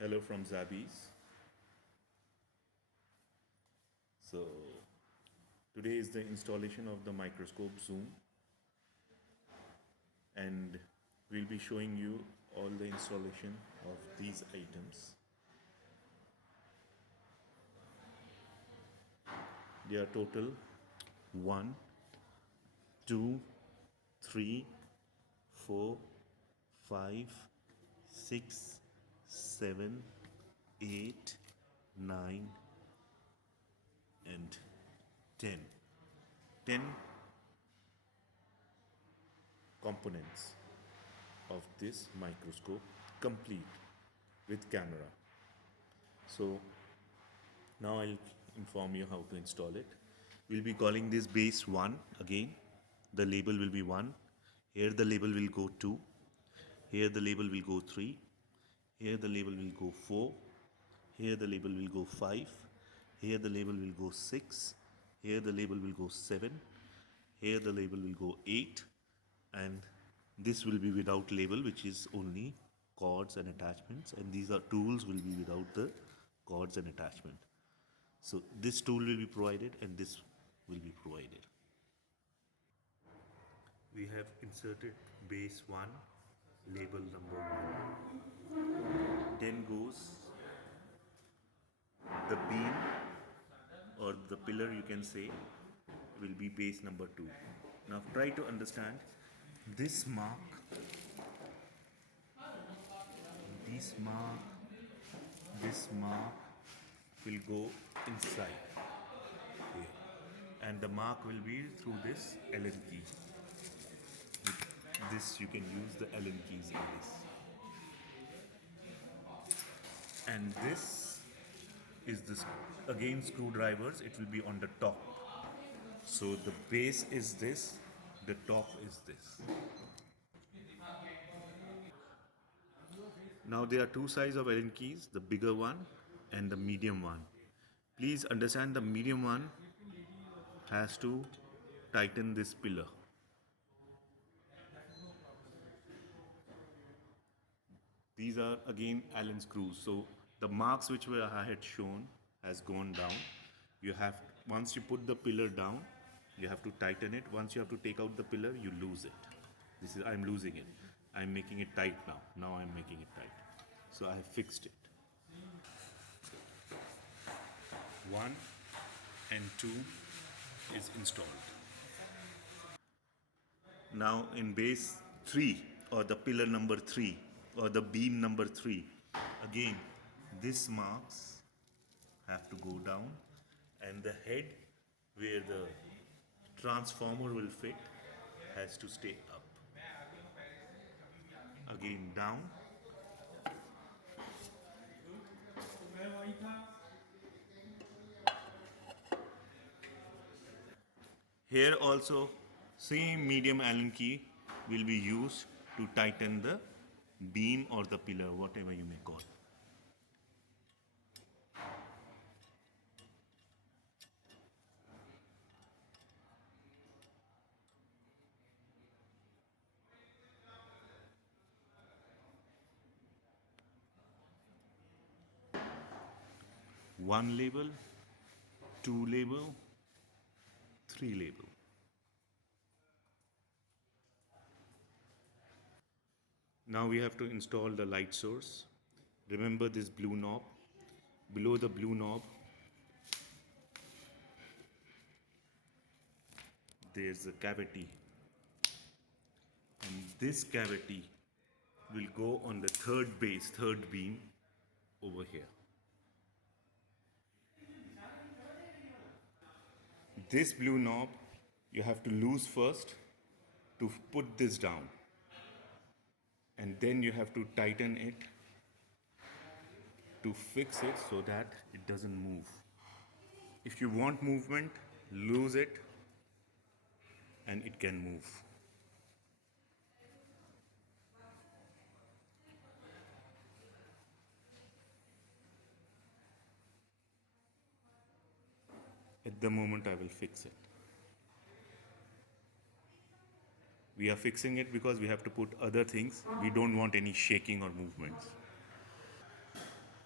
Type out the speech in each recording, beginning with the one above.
Hello from Zabbys. So today is the installation of the microscope zoom, and we'll be showing you all the installation of these items. They are total 1, 2, 3, 4, 5, 6, 7, 8, 9, and 10. 10 components of this microscope, complete with camera. So now I'll inform you how to install it. We'll be calling this base 1 again. The label will be 1. Here the label will go 2. Here the label will go 3. Here the label will go 4. Here the label will go 5. Here the label will go 6. Here the label will go 7. Here the label will go 8. And this will be without label, which is only cords and attachments. And these are tools will be without the cords and attachment. So this tool will be provided and this will be provided. We have inserted base 1, label number 1. Then goes the beam or the pillar, you can say, will be base number 2. Now try to understand this mark, this mark, this mark will go inside here, and the mark will be through this Allen key. With this you can use the Allen keys in this, and this is this again screwdrivers. It will be on the top. So the base is this, the top is this. Now there are two sides of Allen keys, the bigger one and the medium one. Please understand the medium one has to tighten this pillar. These are again Allen screws. So the marks which I had shown has gone down. You have, once you put the pillar down, you have to tighten it. Once you have to take out the pillar, you lose it. This is, I'm losing it. I'm making it tight now. Now I'm making it tight. So I have fixed it. 1 and 2 is installed. Now in base 3 or the pillar number 3 or the beam number 3, again this marks have to go down, and the head where the transformer will fit has to stay up. Again down. Here also same medium Allen key will be used to tighten the beam or the pillar, whatever you may call. One label, 2 label, 3 label. Now we have to install the light source. Remember this blue knob. Below the blue knob, there's a cavity, and this cavity will go on the third base, third beam over here. This blue knob you have to loose first to put this down, and then you have to tighten it to fix it so that it doesn't move. If you want movement, lose it and it can move. At the moment I will fix it. We are fixing it because we have to put other things. We don't want any shaking or movements.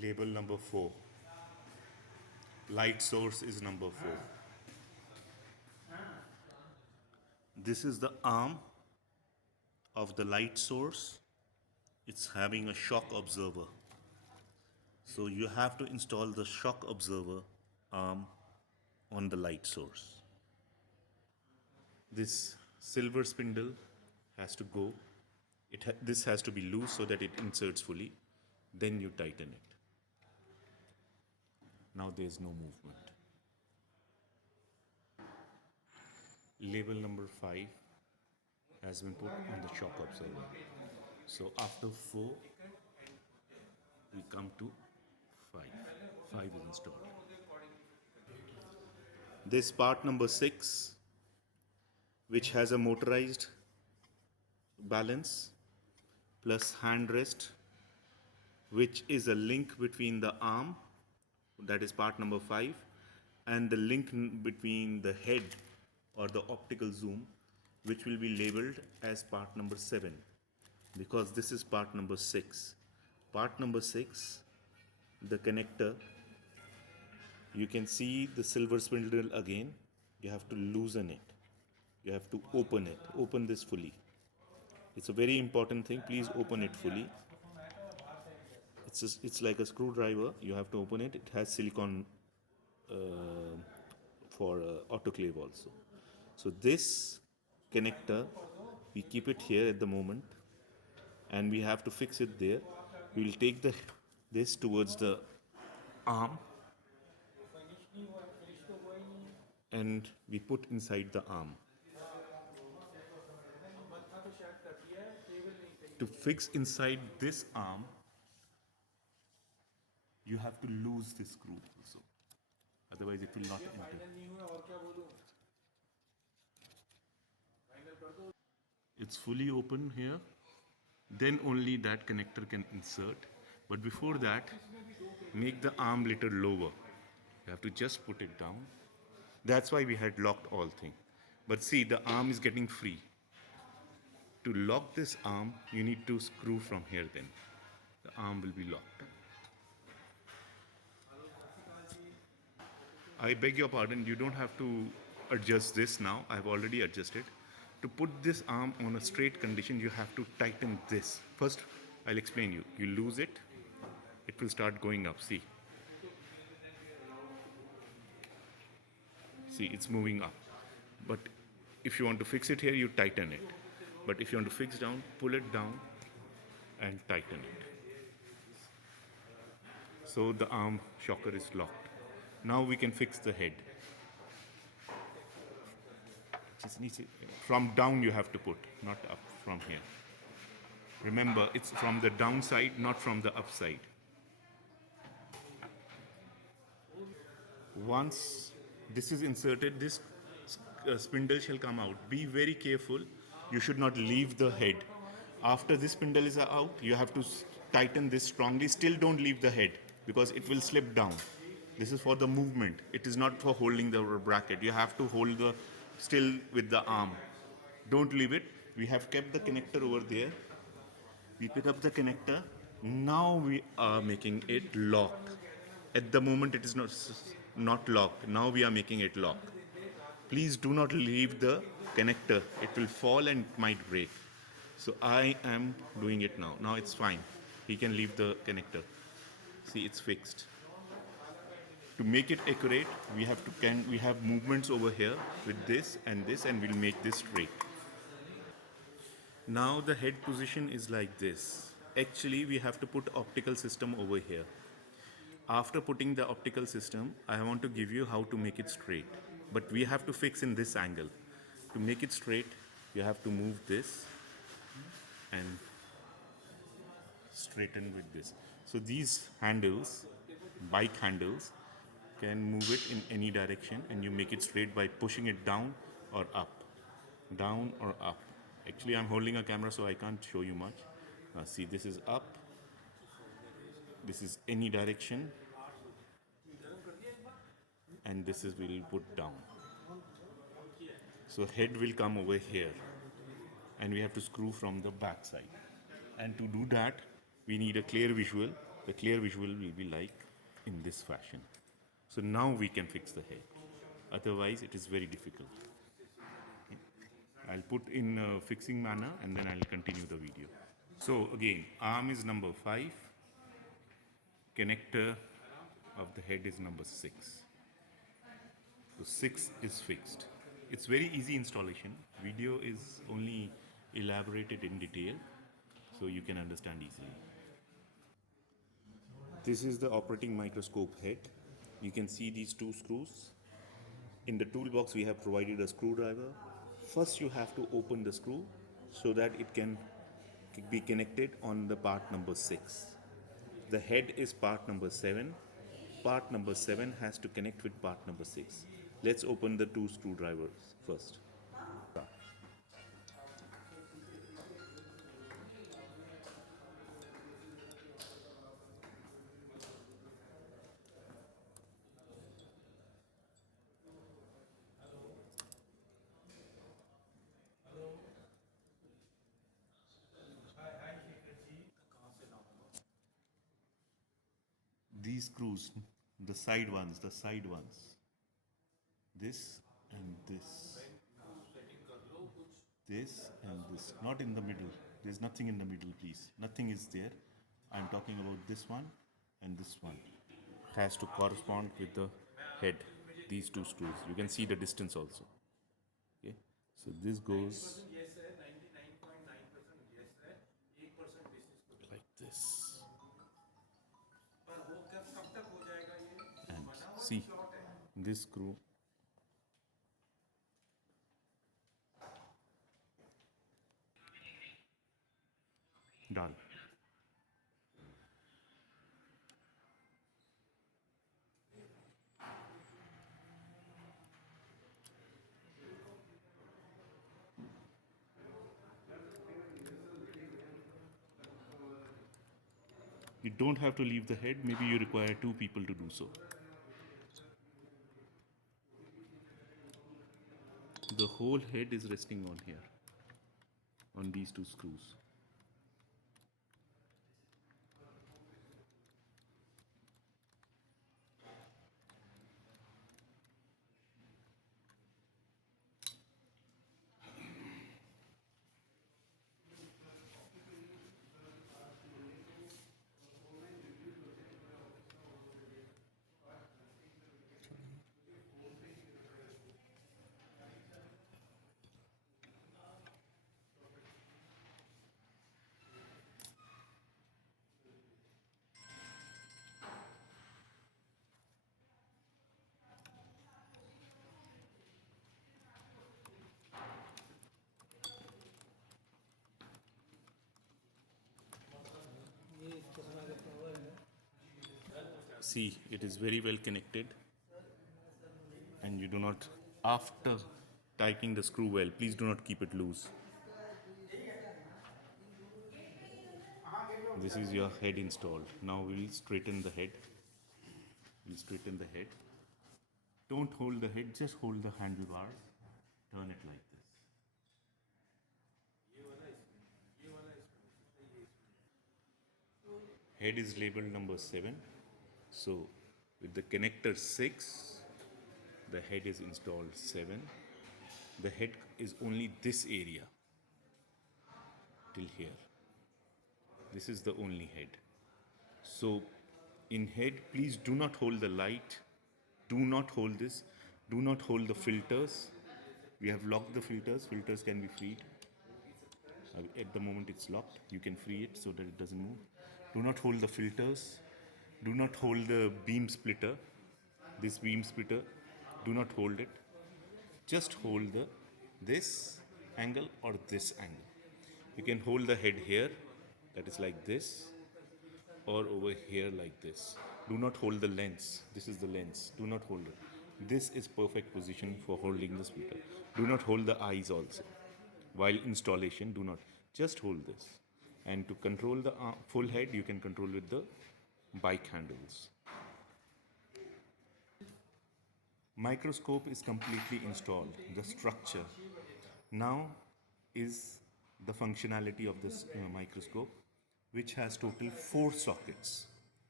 Label number 4. Light source is number 4. This is the arm of the light source. It's having a shock absorber. So you have to install the shock absorber arm on the light source. This silver spindle has to go. This has to be loose so that it inserts fully. Then you tighten it. Now there is no movement. Label number 5 has been put on the shock absorber. So after 4, we come to 5. 5 is installed. This part number 6, which has a motorized balance plus hand rest, which is a link between the arm, that is part number 5, and the link between the head or the optical zoom, which will be labeled as part number 7, because this is part number 6. Part number 6, the connector, you can see the silver spindle again. You have to loosen it. You have to open it. Open this fully. It's a very important thing. Please open it fully. It's like a screwdriver. You have to open it. It has silicone for autoclave also. So this connector, we keep it here at the moment, and we have to fix it there. We will take this towards the arm, and we put inside the arm. To fix inside this arm, you have to lose this screw also. Otherwise it will not enter. It's fully open here. Then only that connector can insert. But before that, make the arm little lower. You have to just put it down. That's why we had locked all things. But see, the arm is getting free. To lock this arm, you need to screw from here then. The arm will be locked. I beg your pardon, you don't have to adjust this now. I've already adjusted. To put this arm on a straight condition, you have to tighten this. First, I'll explain you. You lose it, it will start going up. See, it's moving up. But if you want to fix it here, you tighten it. But if you want to fix down, pull it down and tighten it. So the arm shocker is locked. Now we can fix the head. From down you have to put, not up from here. Remember, it's from the down side, not from the up side. Once this is inserted, this spindle shall come out. Be very careful. You should not leave the head. After this spindle is out, you have to tighten this strongly. Still don't leave the head because it will slip down. This is for the movement. It is not for holding the bracket. You have to hold the still with the arm. Don't leave it. We have kept the connector over there. We pick up the connector. Now we are making it lock. At the moment it is not locked. Now we are making it lock. Please do not leave the connector. It will fall and might break. So I am doing it now. Now it's fine. He can leave the connector. See, it's fixed. To make it accurate, we have movements over here with this, and we'll make this straight. Now the head position is like this. Actually, we have to put optical system over here. After putting the optical system, I want to give you how to make it straight. But we have to fix in this angle. To make it straight, you have to move this and straighten with this. So these handles, bike handles, can move it in any direction, and you make it straight by pushing it down or up. Down or up. Actually, I'm holding a camera, so I can't show you much. Now see, this is up. This is any direction. And this is will put down. So head will come over here. And we have to screw from the back side. And to do that, we need a clear visual. The clear visual will be like in this fashion. So now we can fix the head. Otherwise, it is very difficult. I'll put in a fixing manner and then I'll continue the video. So again, arm is number 5, connector of the head is number 6. So 6 is fixed. It's very easy installation. Video is only elaborated in detail so you can understand easily. This is the operating microscope head. You can see these 2 screws. In the toolbox we have provided a screwdriver. First you have to open the screw so that it can be connected on the part number 6. The head is part number 7. Part number 7 has to connect with part number 6. Let's open the 2 screwdrivers first. These screws, the side ones, this and this and this, not in the middle. There's nothing in the middle, please. Nothing is there. I'm talking about this one and this one. Has to correspond with the head, these 2 screws. You can see the distance also. Okay, so this goes like this. And see, this screw done. You don't have to leave the head, maybe you require 2 people to do so. The whole head is resting on here, on these 2 screws. See, it is very well connected, and you do not, after tightening the screw well, please do not keep it loose. This is your head installed. Now we will straighten the head. We'll straighten the head. Don't hold the head, just hold the handlebars. Turn it like this. Head is labeled number 7. So with the connector 6, the head is installed 7. The head is only this area till here. This is the only head. So in head, please do not hold the light. Do not hold this. Do not hold the filters. We have locked the filters. Filters can be freed. At the moment it's locked. You can free it so that it doesn't move. Do not hold the filters. Do not hold the beam splitter. This beam splitter, do not hold it. Just hold this angle or this angle. You can hold the head here, that is like this, or over here like this. Do not hold the lens. This is the lens. Do not hold it. This is perfect position for holding the splitter. Do not hold the eyes also. While installation, do not. Just hold this. And to control the full head, you can control with the bike handles. Microscope is completely installed. The structure now is the functionality of this microscope, which has total 4 sockets.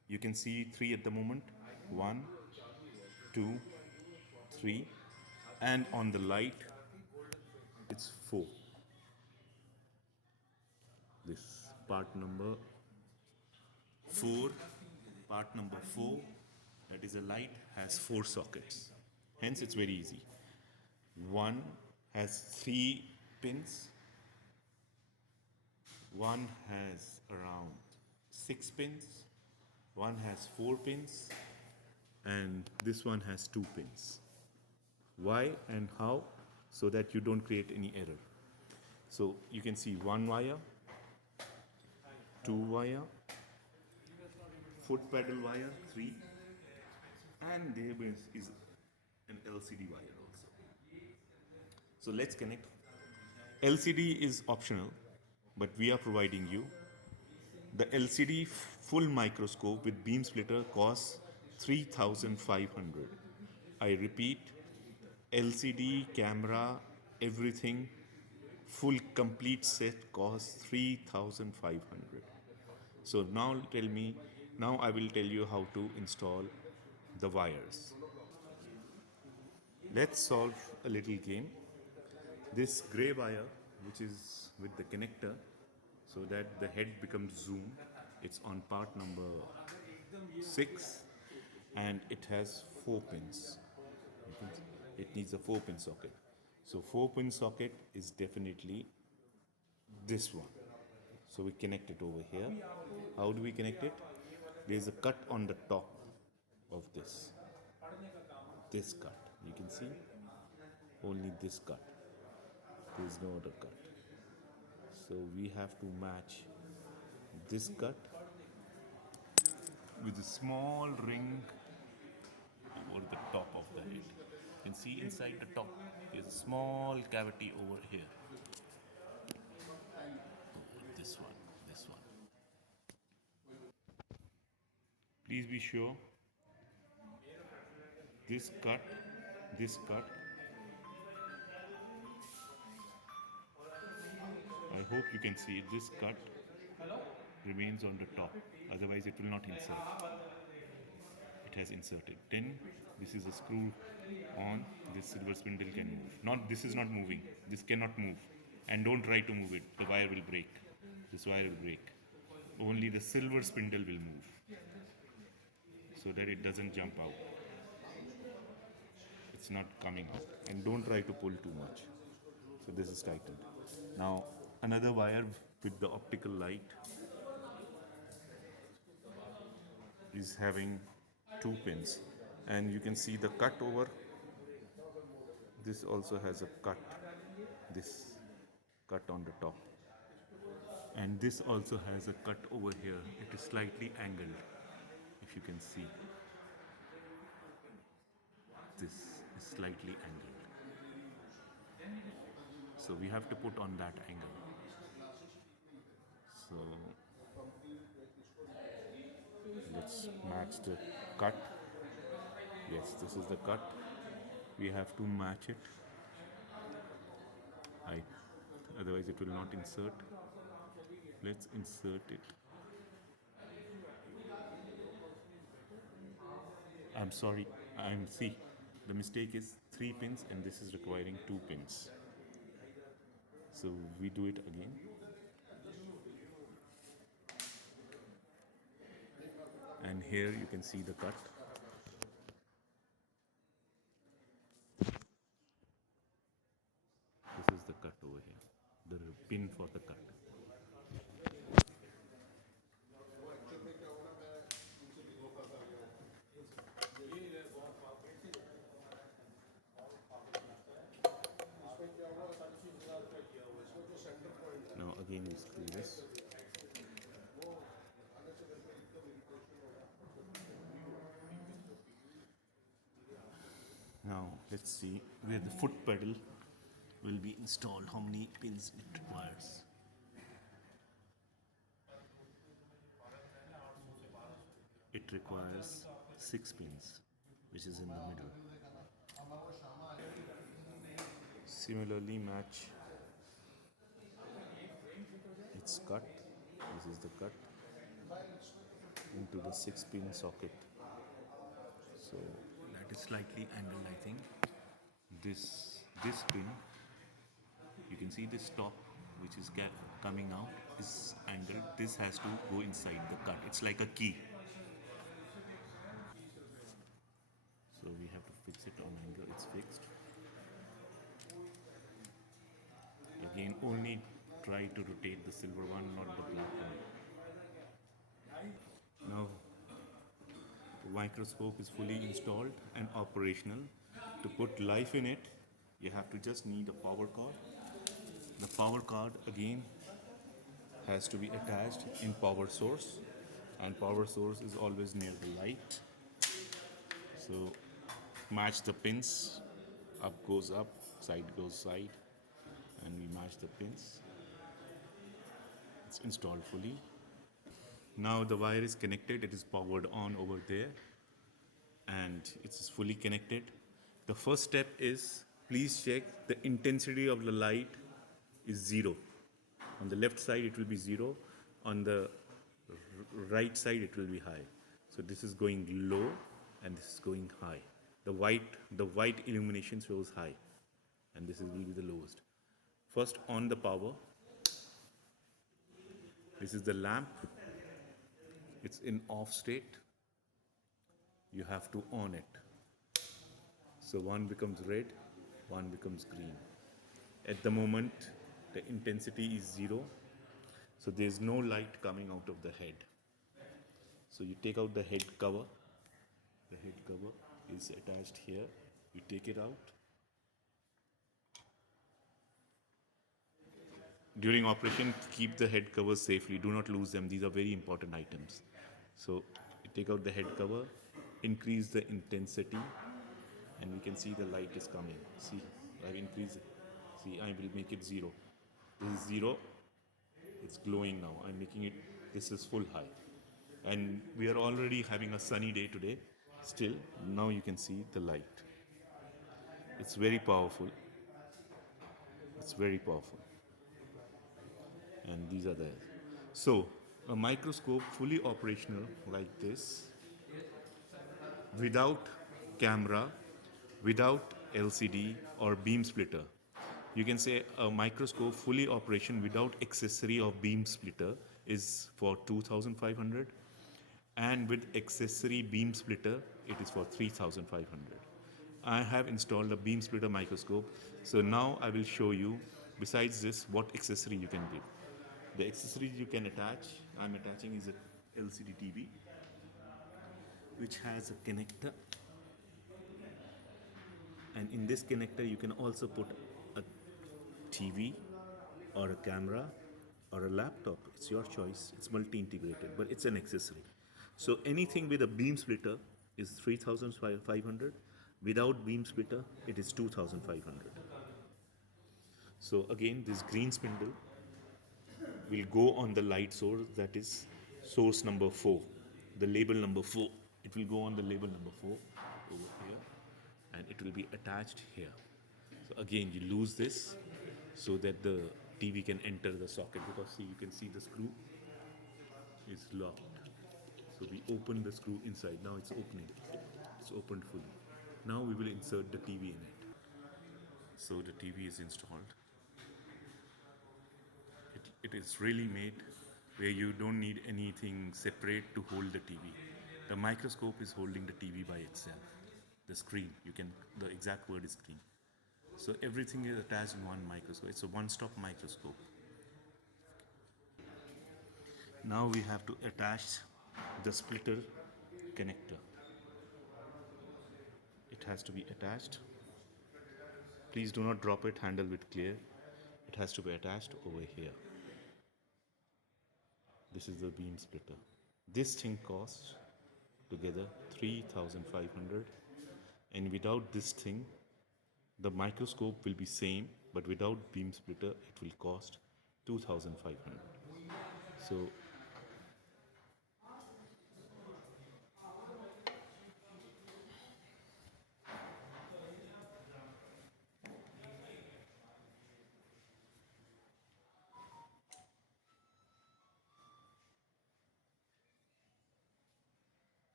You can see 3 at the moment. 1, 2, 3. And on the light, it's 4. This part number 4. Part number 4, that is a light, has 4 sockets. Hence, it's very easy. One has 3 pins. One has around 6 pins. One has 4 pins. And this one has 2 pins. Why and how? So that you don't create any error. So you can see 1 wire, 2 wire, foot pedal wire 3, and there is an LCD wire also. So let's connect. LCD is optional, but we are providing you. The LCD full microscope with beam splitter costs 3,500. I repeat, LCD, camera, everything, full complete set costs 3,500. So now I will tell you how to install the wires. Let's solve a little game. This gray wire, which is with the connector, so that the head becomes zoom, it's on part number 6, and it has 4 pins. It needs a 4-pin socket. So 4-pin socket is definitely this one. So we connect it over here. How do we connect it? There's a cut on the top of this cut. You can see only this cut. There is no other cut. So we have to match this cut with a small ring over the top of the head. You can see inside the top there's a small cavity over here. This one. Please be sure this cut, I hope you can see it. This cut remains on the top, otherwise it will not insert. It has inserted. Then this is a screw on. This silver spindle can move. This is not moving. This cannot move. And don't try to move it. The wire will break. This wire will break. Only the silver spindle will move, so that it doesn't jump out. It's not coming out. And don't try to pull too much. So this is tightened. Now another wire with the optical light is having 2 pins, and you can see the cut over. This also has a cut, this cut on the top, and this also has a cut over here. It is slightly angled, if you can see. This is slightly angled, so we have to put on that angle. So let's match the cut. Yes, this is the cut. We have to match it. Otherwise it will not insert. Let's insert it. I'm sorry. See, the mistake is 3 pins and this is requiring 2 pins. So we do it again. And here you can see the cut. This is the cut over here, the pin for the cut. Now again we screw this. Now let's see where the foot pedal will be installed, how many pins it requires. It requires 6 pins, which is in the middle. Similarly match its cut. This is the cut. into the 6-pin socket. So that is slightly angled, I think. This pin, you can see this top, which is coming out, is angled. This has to go inside the cut. It's like a key. So we have to fix it on angle. It's fixed. Again, only try to rotate the silver one, not the black one. Now, the microscope is fully installed and operational. To put life in it, you have to just need a power cord. The power cord again has to be attached in power source, and power source is always near the light. So match the pins. Up goes up, side goes side, and we match the pins. It's installed fully. Now the wire is connected. It is powered on over there, and it's fully connected. The first step is, please check the intensity of the light is 0. On the left side it will be 0. On the right side it will be high. So this is going low and this is going high. The white illumination shows high, and this will be the lowest. First on the power. This is the lamp. It's in off state. You have to on it. So one becomes red, one becomes green. At the moment, the intensity is 0. So there's no light coming out of the head. So you take out the head cover. The head cover is attached here. You take it out. During operation, keep the head covers safely. Do not lose them. These are very important items. So you take out the head cover, increase the intensity, and we can see the light is coming. See, I've increased it. See, I will make it 0. This is 0. It's glowing now. I'm making it, this is full high. And we are already having a sunny day today. Still, now you can see the light. It's very powerful. It's very powerful. And these are there. So, a microscope fully operational like this, without camera, without LCD or beam splitter. You can say a microscope fully operation without accessory of beam splitter is for 2,500, and with accessory beam splitter it is for 3,500. I have installed a beam splitter microscope, so now I will show you besides this what accessory you can give. The accessories you can attach, I'm attaching is a LCD TV which has a connector, and in this connector you can also put a TV or a camera or a laptop. It's your choice. It's multi-integrated, but it's an accessory. So anything with a beam splitter is 3,500. Without beam splitter, it is 2,500. So again, this green spindle will go on the light source, that is source number 4, the label number 4. It will go on the label number 4 over here, and it will be attached here. So again, you lose this so that the TV can enter the socket, because see, you can see the screw is locked. So we open the screw inside. Now it's opening. It's opened fully. Now we will insert the TV in it. So the TV is installed. It is really made where you don't need anything separate to hold the TV. The microscope is holding the TV by itself. The screen, the exact word is screen. So everything is attached in one microscope. It's a one-stop microscope. Now we have to attach the splitter connector. It has to be attached. Please do not drop it, handle with care. It has to be attached over here. This is the beam splitter. This thing costs together 3,500, and without this thing the microscope will be same, but without beam splitter it will cost 2,500. So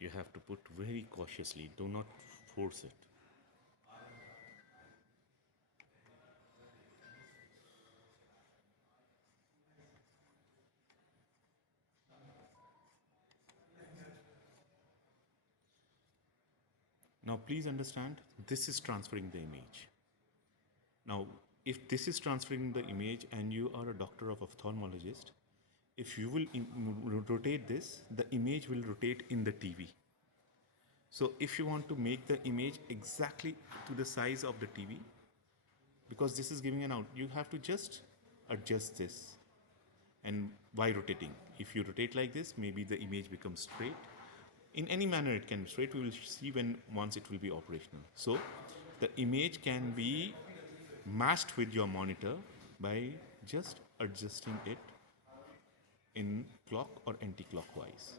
You have to put very cautiously, do not force it. Now please understand, this is transferring the image. Now, if this is transferring the image and you are a doctor of ophthalmologist, if you will rotate this, the image will rotate in the TV. So if you want to make the image exactly to the size of the TV, because this is giving an out, you have to just adjust this. And why rotating? If you rotate like this, maybe the image becomes straight. In any manner it can be straight. We will see when once it will be operational. So the image can be matched with your monitor by just adjusting it in clock or anti-clockwise.